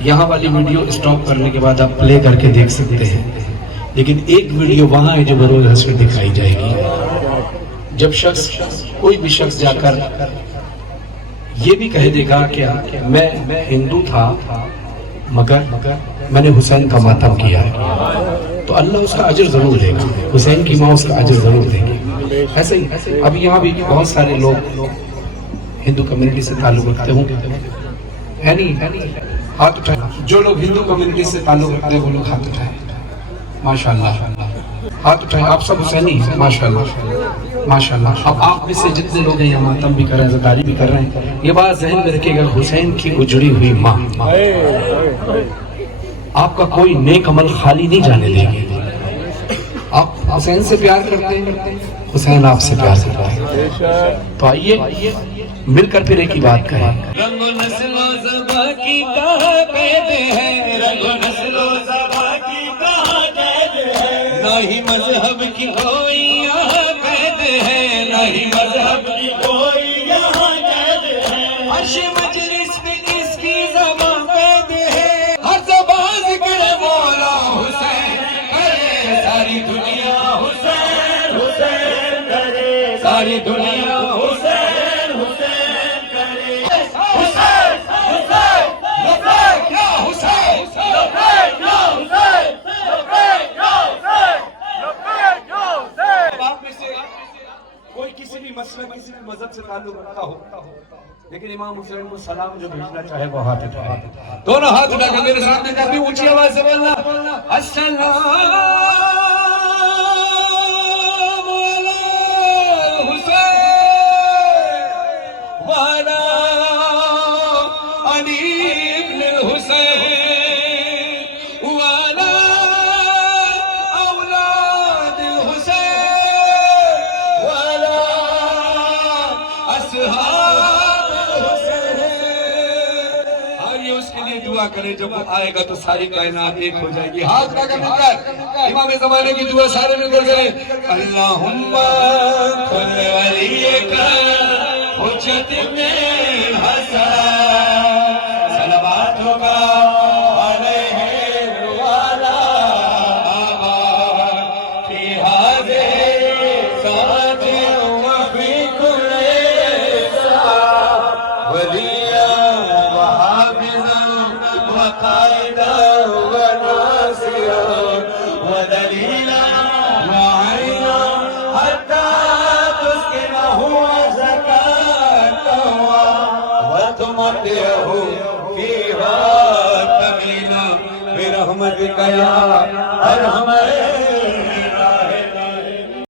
یہاں والی video stop کرنے کے بعد آپ پلے کر کے دیکھ سکتے ہیں، لیکن ایک ویڈیو وہاں ہے جو بروز حشر دکھائی جائے گی. جب کوئی بھی شخص جا کر یہ بھی کہہ دے گا کہ میں ہندو تھا مگر میں نے حسین کا ماتم کیا ہے، تو اللہ اس کا اجر ضرور دے گا، حسین کی ماں اس کا اجر ضرور دے گی. ایسے ہی اب یہاں بھی بہت سارے لوگ ہندو کمیونٹی سے تعلق رکھتے ہوں گے، ہے نہیں؟ ہاتھ اٹھائیں جو لوگ ہندو کمیونٹی سے تعلق رکھتے ہیں، وہ لوگ ہاتھ اٹھائیں. ماشاءاللہ ہاتھ اٹھائیں. آپ سب حسینی ہیں ماشاءاللہ ماشاءاللہ. اب آپ میں سے جتنے لوگ ہیں یہاں ماتم بھی کر رہے ہیں، زکاری بھی کر رہے ہیں، یہ بات ذہن میں رکھے گا، حسین کی اجڑی ہوئی ماں آپ کا کوئی نیک عمل خالی نہیں جانے دے گی. آپ حسین سے پیار کرتے ہیں، حسین آپ سے پیار کرتا ہے. تو آئیے مل کر پھر ایک ہی بات کہیں. رنگ و نسل و زبا کی کہاں قید ہے، رنگ و نسل و زبا کی کہاں قید ہے، نہ ہی مذہب کی کوئی یہاں قید ہے، نہ ہی مذہب کی کوئی یہاں قید ہے. عرش مجلس پہ کس کی زبان قید ہے، ہر زبان ذکر مولا حسین کرے، ساری دنیا حسین حسین کرے، ساری دنیا حسین حسین کرے. حسین حسین لبیک یا حسین، لبیک یا حسین، لبیک یا حسین، لبیک یا حسین. آپ میں سے کوئی کسی بھی مسئلہ کسی بھی مذہب سے تعلق رکھتا ہو، لیکن امام حسین کو سلام جو بھیجنا چاہے وہ ہاتھ اٹھائے. دونوں ہاتھ اٹھا کر میرے سامنے کافی اونچی آواز سے بولنا، السلام علی حسین وعلی علی ابن الحسین وعلی اولاد الحسین وعلی اصحاب الحسین. آئیے اس کے لیے دعا کریں، جب وہ آئے گا تو ساری کائنات ایک ہو جائے گی. ہاتھ اٹھا کر مل کر امام زمانے کی دعا سارے مل کر کریں. اللہم کل ولیک حجت ابن الحسن صلواتک علیہ وعلی آبائہ فی ہذہ ساعۃ وفی کل ساعۃ ولیٰ وحافظا وقائدا وناصرا ودلیلا وعینا حتی تسکنہ زکاة وتمتعہ فیہا تملیلا برحمتک یا ارحم